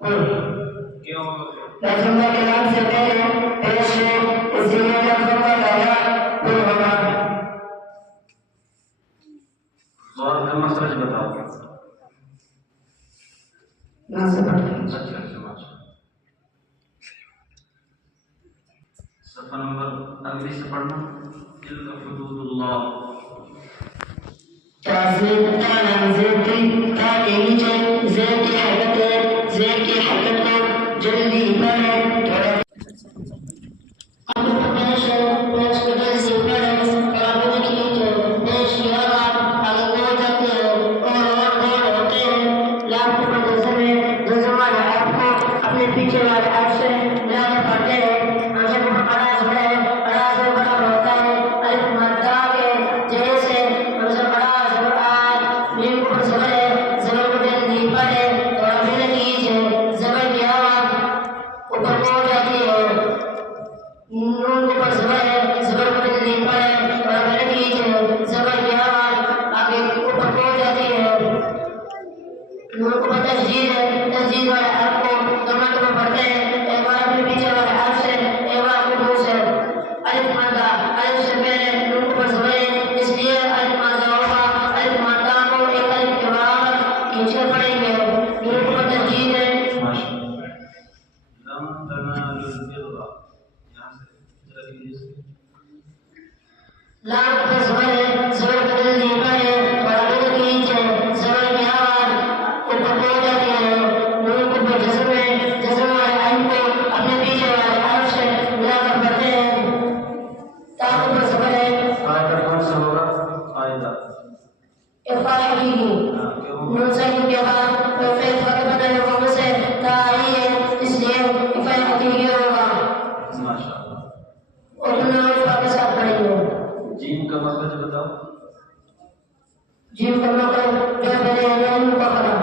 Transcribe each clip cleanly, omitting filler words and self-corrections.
क्यों? लफ्ज़ों के नाम से पहले पेश है, इसलिए लफ्ज़ों का पहला कोई होगा। और हम मसला बताओ। ना से पढ़ते हैं। अच्छा माशा। सफ़ा नंबर अगली से पढ़ना। तिल्का हुदूदुल्लाह। ताज़ीम तालाम ज़ेर के नीचे ज़ेर की हरकत को जल्दी पढ़ें। थोड़ा पीछे वाले हाथ से मिलाकर पढ़ते हैं। आंखें को पकड़ा जोड़े बड़ा जोर बड़ा होता है। अलिफ मद्दा के जैसे हमसे बड़ा जोर आ मीम को जोड़े जबर को जल्दी पढ़े और फिर कीजिए जबर की आवाज ऊपर को जाती है। नून को पर जबर को जल्दी पढ़े और फिर कीजिए जबर की आवाज आगे ऊपर को जाती है। नून को पर तस्दीद वाले हर्फ को दोनों पढ़ते हैं। एक बार अपने पीछे वाले हाथ से एक बार अपने मुंह से। अलिफ मादा अलिफ से पहले नून को पर जोड़े इसलिए अलिफ मादा होगा। अलिफ मादा को एक अलिफ के बराबर खींचकर पढ़ेंगे। नून को पर तस्दीद है। लम तनालुल बिर्रा। यहाँ से जरा कीजिए। लाम पर जोर को जल्दी पढ़े और फिर कीजिए जबर की आवाज ऊपर को जाती है। नून को पर जज़म वाले अलिफ को अपने पीछे वाले हर्फ से मिलाकर पढ़ते हैं। ताक़ पर ज़बर है। आयदा कौन सा होगा? आयदा इफ़ा हकीकी नून साकिन के बाद फेल फा के बदले में से ता आई है इसलिए इफ़ा हकीकी होगा। माशाअल्लाह। और नून इफ़ा के साथ पढ़ेंगे। जीम का मखरज बताओ। जीम का मखरज जो पहले नून का पढ़ा।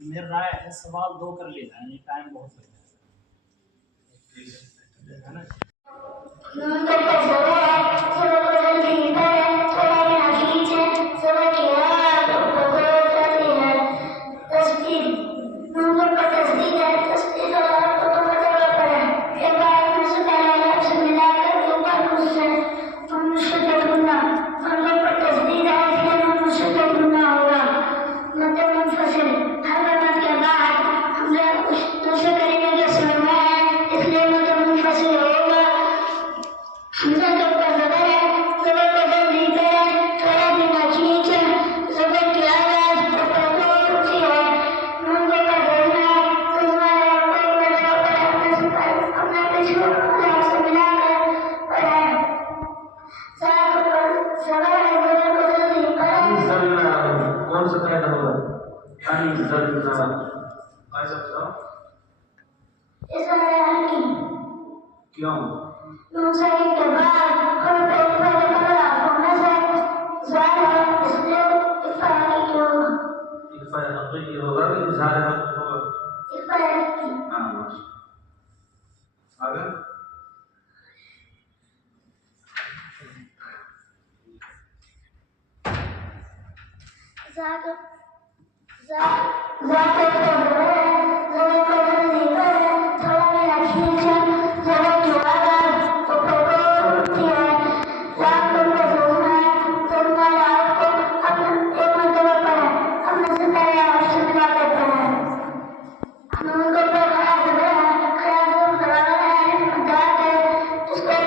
मेरा राय है सवाल 2 कर लेना है, टाइम बहुत लगेगा ना। कौन सा पैदा होगा? क्यों? होगा आगे उसको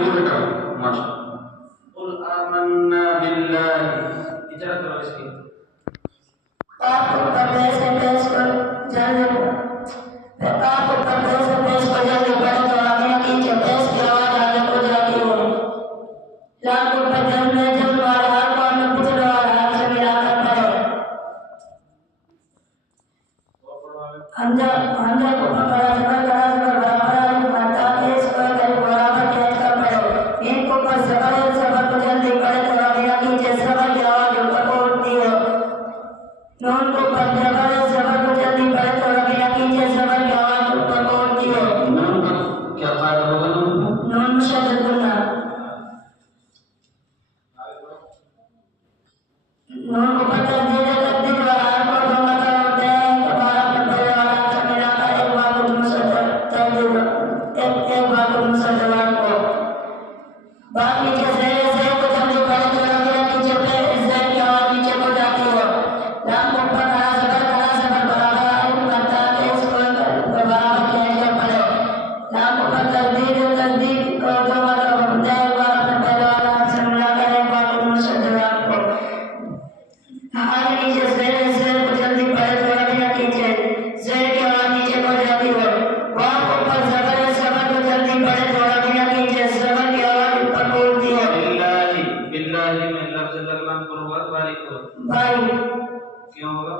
देखो बेटा माशा कुल आमन्ना बिल्लाह इजाज़त करो इसकी आपको पर्दे से पेश कर जल्दी आपको पर्दे से पेश कर जल्दी पड़े तो आगे की पेश की आवाज आगे को जाती है लाखों बदन में जल वाला कौन पिछड़ वाला से मिलाकर पड़े अंदर अंदर को पकड़ा सकर बराबर माता के सकर कर बराबर कैच कर पड़े इनको पर सबर को जल्दी पड़े तो आगे की सबर की आवाज ऊपर को उठती है नून को पर सबर को जल्दी पड़े तो आगे की सबर की आवाज ऊपर को उठती है नून का क्या फायदा होगा नून शब्द गुना नून को पकड़ धीरे करते वाला को धोखा होते हैं कबारा पर पड़े वाला से मिलाकर एक बार को मुसद्दर एक बार को मुसद्दर को बात नीचे से को जल्दी पड़े तो आगे नीचे पे इससे की आवाज नीचे को जाती है लाम को ऊपर खड़ा सबर बराबर करता है इसको बराबर किया कर पड़े लाम को पकड़ धीरे को धोखा होते हैं बार पर पड़े वाला से मिलाकर एक बार को मुसद्दर को आगे नीचे से को जल्दी पड़े तो आगे नीचे से की आवाज नीचे को जाती है वहां ऊपर सबर को जल्दी पड़े तो आगे नीचे सबर की आवाज ऊपर को उठती है बिल्लाही बिल्लाही में लफ्ज़ तकलाम करो बारीक करो भाई क्यों होगा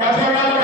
लफ्ज़